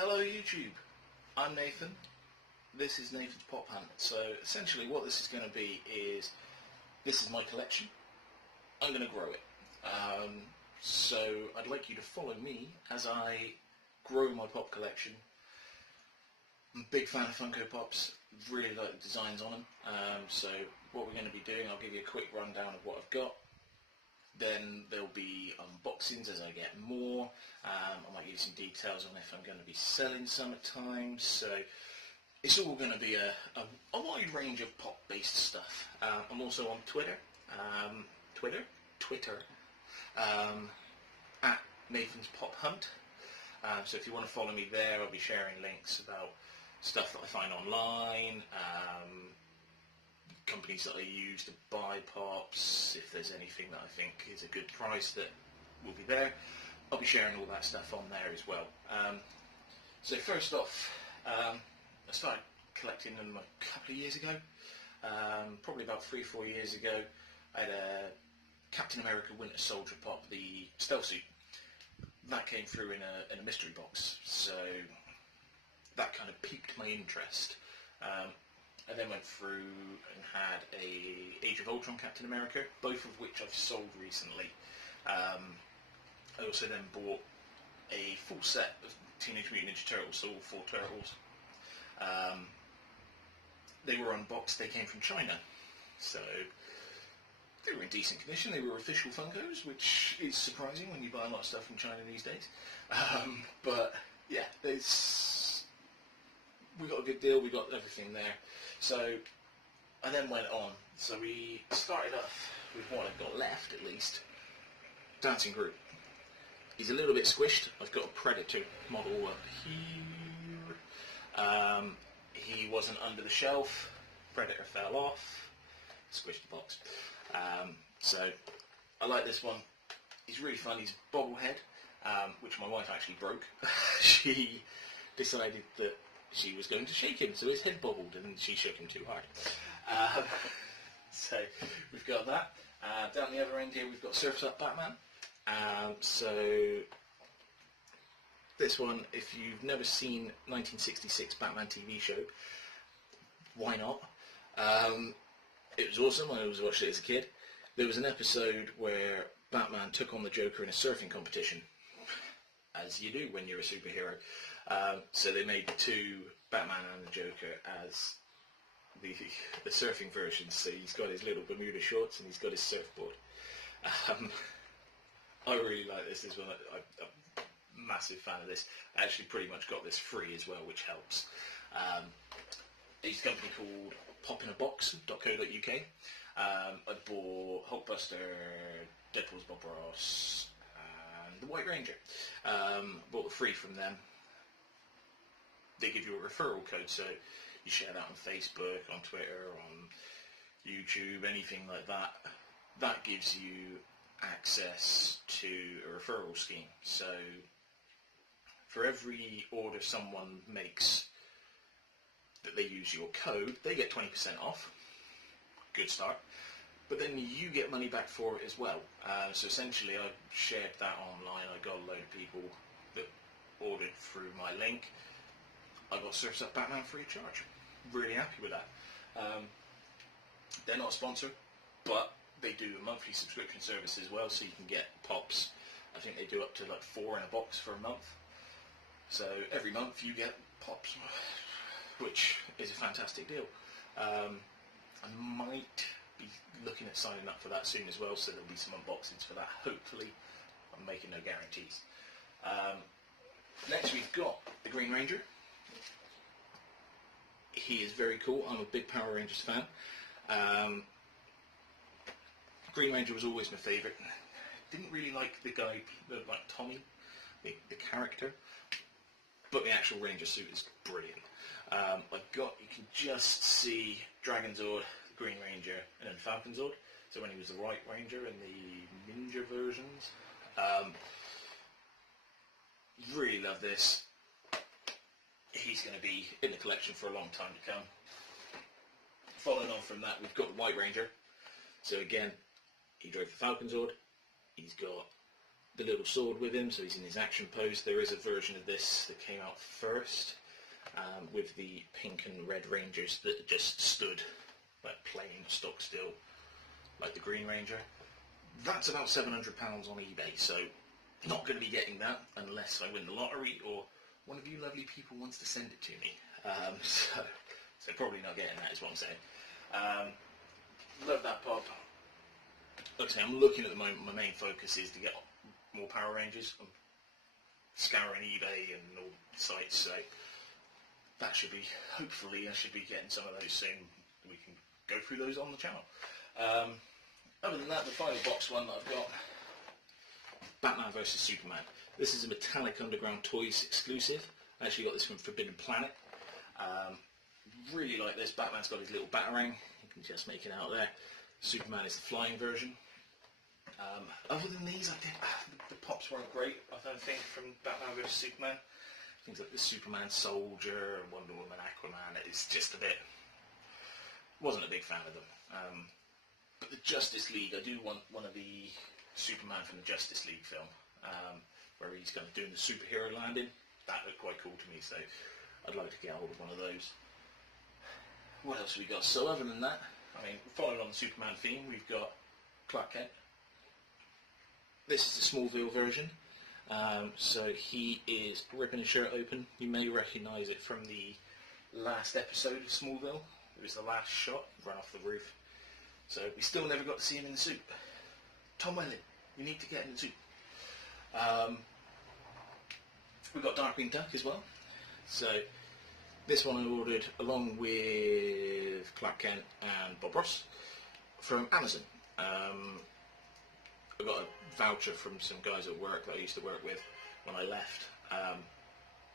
Hello YouTube, I'm Nathan. This is Nathan's Pop Hunt. So essentially what this is going to be is, this is my collection. I'm going to grow it. So I'd like you to follow me as I grow my pop collection. I'm a big fan of Funko Pops, really like the designs on them. So what we're going to be doing, I'll give you a quick rundown of what I've got. Then there'll be unboxings as I get more. I might give you some details on if I'm going to be selling some at times. So it's all going to be a wide range of pop-based stuff. I'm also on Twitter, at Nathan's Pop Hunt. So if you want to follow me there, I'll be sharing links about stuff that I find online, companies that I use to buy pops. If there's anything that I think is a good price that will be there, I'll be sharing all that stuff on there as well. So first off, I started collecting them a couple of years ago, probably about 3 or 4 years ago. I had a Captain America Winter Soldier pop, the stealth suit. That came through in a mystery box, so that kind of piqued my interest. I then went through and had a Age of Ultron Captain America, both of which I've sold recently. I also then bought a full set of Teenage Mutant Ninja Turtles, so all 4 turtles. They were unboxed, they came from China, so they were in decent condition. They were official Funkos, which is surprising when you buy a lot of stuff from China these days. But yeah, we got a good deal, we got everything there. So I then went on. So we started off with what I've got left, at least. Dancing Groot. He's a little bit squished. I've got a Predator model up here. He wasn't under the shelf. Predator fell off. Squished the box. So I like this one. He's really fun. He's a bobblehead, which my wife actually broke. She decided that she was going to shake him, so his head bobbled, and she shook him too hard. So we've got that. Down the other end here we've got Surf's Up Batman. So this one, if you've never seen 1966 Batman TV show, why not? It was awesome. I always watched it as a kid. There was an episode where Batman took on the Joker in a surfing competition, as you do when you're a superhero. So they made 2, Batman and the Joker, as the surfing versions. So he's got his little Bermuda shorts and he's got his surfboard. I really like this as well. I'm a massive fan of this. I actually pretty much got this free as well, which helps. It's a company called popinabox.co.uk. I bought Hulkbuster, Deadpool's Bob Ross, and the White Ranger. Bought the 3 from them. They give you a referral code, so you share that on Facebook, on Twitter, on YouTube, anything like that. That gives you access to a referral scheme. So for every order someone makes that they use your code, they get 20% off. Good start. But then you get money back for it as well. So essentially I shared that online. I got a load of people that ordered through my link. I got Surf's Up Batman free of charge. Really happy with that. They're not a sponsor, but they do a monthly subscription service as well, so you can get pops. I think they do up to like 4 in a box for a month. So every month you get pops, which is a fantastic deal. I might be looking at signing up for that soon as well, so there'll be some unboxings for that, hopefully. I'm making no guarantees. Next we've got the Green Ranger. He is very cool. I'm a big Power Rangers fan. Green Ranger was always my favourite. Didn't really like the guy, like Tommy, the character, but the actual Ranger suit is brilliant. You can just see Dragon Zord, Green Ranger, and then Falcon Zord. So when he was the White Ranger and the Ninja versions. Really love this. He's going to be in the collection for a long time to come. Following on from that, we've got the White Ranger. So again, he drove the Falcon Zord. He's got the little sword with him, so he's in his action pose. There is a version of this that came out first, with the pink and red Rangers that just stood like plain stock still, like the Green Ranger. That's about £700 on eBay, so not going to be getting that unless I win the lottery or one of you lovely people wants to send it to me. So probably not getting that is what I'm saying. Love that pop. Like I say, I'm looking at the moment, my main focus is to get more Power Rangers. I'm scouring eBay and all sites, so that should be, hopefully I should be getting some of those soon. We can go through those on the channel. Other than that, the final box one that I've got, Batman vs Superman. This is a Metallic Underground Toys exclusive. I actually got this from Forbidden Planet. Really like this. Batman's got his little batarang. You can just make it out there. Superman is the flying version. Other than these, I think the pops weren't great. I don't think from Batman vs Superman. Things like the Superman Soldier, Wonder Woman, Aquaman. It's just a bit. Wasn't a big fan of them. But the Justice League, I do want one of the Superman from the Justice League film, where he's kind of doing the superhero landing. That looked quite cool to me, so I'd like to get hold of one of those. What else have we got? So other than that, I mean, following on the Superman theme, we've got Clark Kent. This is the Smallville version. So he is ripping his shirt open. You may recognise it from the last episode of Smallville. It was the last shot, ran off the roof. So we still never got to see him in the suit. Tom Welling, you need to get in the suit. We've got Darkwing Duck as well. So this one I ordered along with Clark Kent and Bob Ross from Amazon. I got a voucher from some guys at work that I used to work with when I left.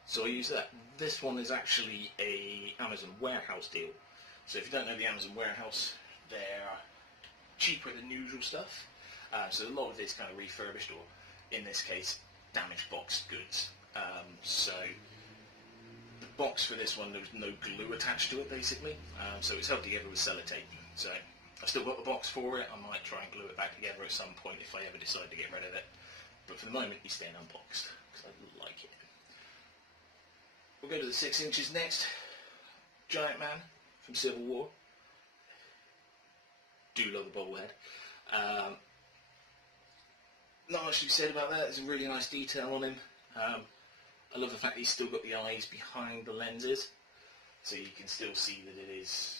So I used that. This one is actually a Amazon warehouse deal. So if you don't know the Amazon warehouse, they're cheaper than usual stuff. So a lot of it's kind of refurbished, or in this case, damaged boxed goods. So the box for this one, there was no glue attached to it, basically. So it's held together with sellotape. So I've still got the box for it. I might try and glue it back together at some point if I ever decide to get rid of it. But for the moment, he's staying unboxed because I like it. We'll go to the 6 inches next. Giant Man from Civil War. Do love the bobblehead. Not much to be said about that. There's a really nice detail on him. I love the fact that he's still got the eyes behind the lenses, so you can still see that it is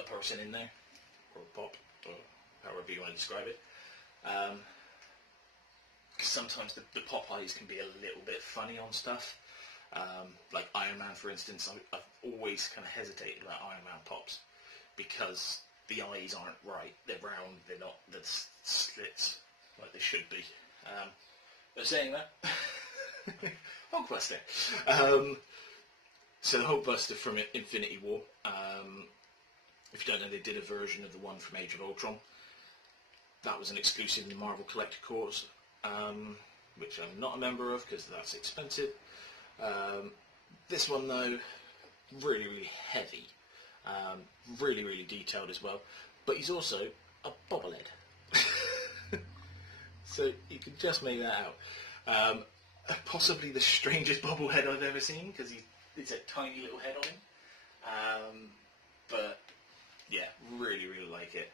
a person in there, or a pop, or however you want to describe it. Sometimes the pop eyes can be a little bit funny on stuff. Like Iron Man, for instance, I've always kind of hesitated about Iron Man pops because the eyes aren't right. They're round, they're not the slits like they should be. But saying that, Hulkbuster. So the Hulkbuster from Infinity War. If you don't know, they did a version of the one from Age of Ultron. That was an exclusive in the Marvel Collector Course, which I'm not a member of because that's expensive. This one though, really, really heavy. Really, really detailed as well. But he's also a bobblehead. So you can just make that out. Possibly the strangest bobblehead I've ever seen because it's a tiny little head on him. But yeah, really, really like it.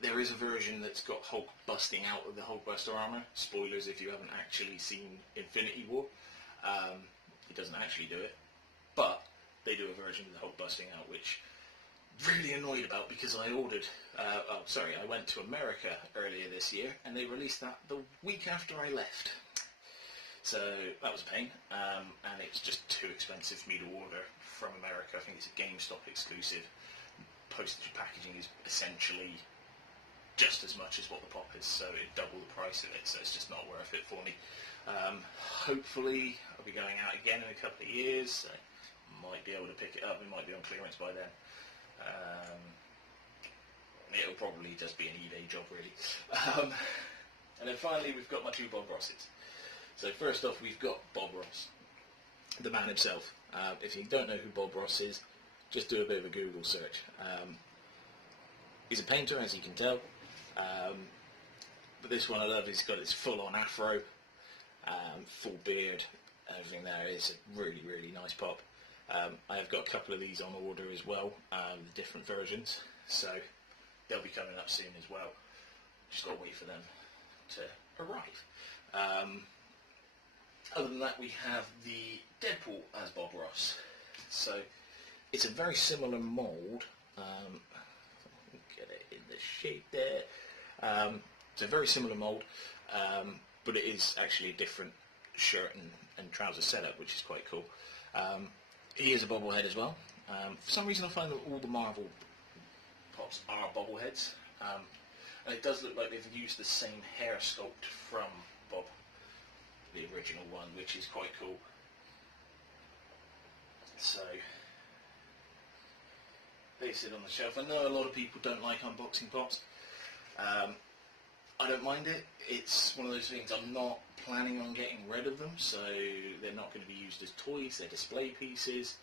There is a version that's got Hulk busting out of the Hulkbuster armour. Spoilers if you haven't actually seen Infinity War. He doesn't actually do it. But they do a version of the Hulk busting out, which really annoyed about because I ordered, I went to America earlier this year and they released that the week after I left. So that was a pain, and it's just too expensive for me to order from America. I think it's a GameStop exclusive. Postage and packaging is essentially just as much as what the pop is, so it's double the price of it, so it's just not worth it for me. Hopefully I'll be going out again in a couple of years, so might be able to pick it up. It might be on clearance by then. It'll probably just be an eBay job, really. And then finally we've got my two Bob Rosses. So first off we've got Bob Ross, the man himself. If you don't know who Bob Ross is, just do a bit of a Google search. He's a painter, as you can tell. But this one I love. He's got his full-on afro, full beard, everything there. It's a really, really nice pop. I have got a couple of these on order as well, the different versions, so they'll be coming up soon as well. Just got to wait for them to arrive. Other than that, we have the Deadpool as Bob Ross. So it's a very similar mould. Get it in the shape there. It's a very similar mould, but it is actually a different shirt and trouser setup, which is quite cool. He is a bobblehead as well. For some reason I find that all the Marvel pops are bobbleheads. And it does look like they've used the same hair sculpt from Bob, the original one, which is quite cool. So they sit on the shelf. I know a lot of people don't like unboxing pops. I don't mind it. It's one of those things, I'm not planning on getting rid of them, so they're not going to be used as toys, they're display pieces,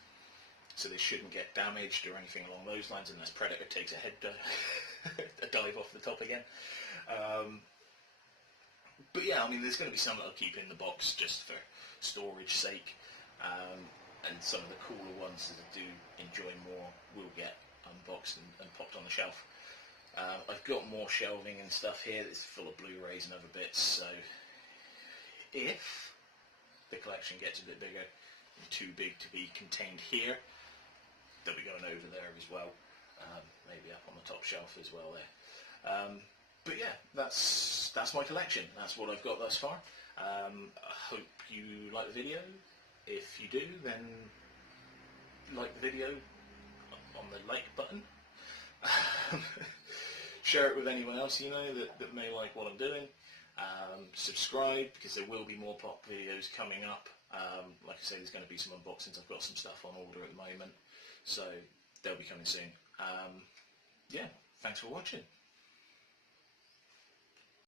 so they shouldn't get damaged or anything along those lines unless Predator takes a dive off the top again. But yeah, I mean, there's going to be some that I'll keep in the box just for storage sake, and some of the cooler ones that I do enjoy more will get unboxed and popped on the shelf. I've got more shelving and stuff here that's full of Blu-rays and other bits, so if the collection gets a bit bigger and too big to be contained here, they'll be going over there as well, maybe up on the top shelf as well there. But yeah, that's my collection. That's what I've got thus far. I hope you like the video. If you do, then like the video on the like button. Share it with anyone else you know that may like what I'm doing. Subscribe, because there will be more pop videos coming up. Like I say, there's going to be some unboxings. I've got some stuff on order at the moment, so they'll be coming soon. Yeah, thanks for watching.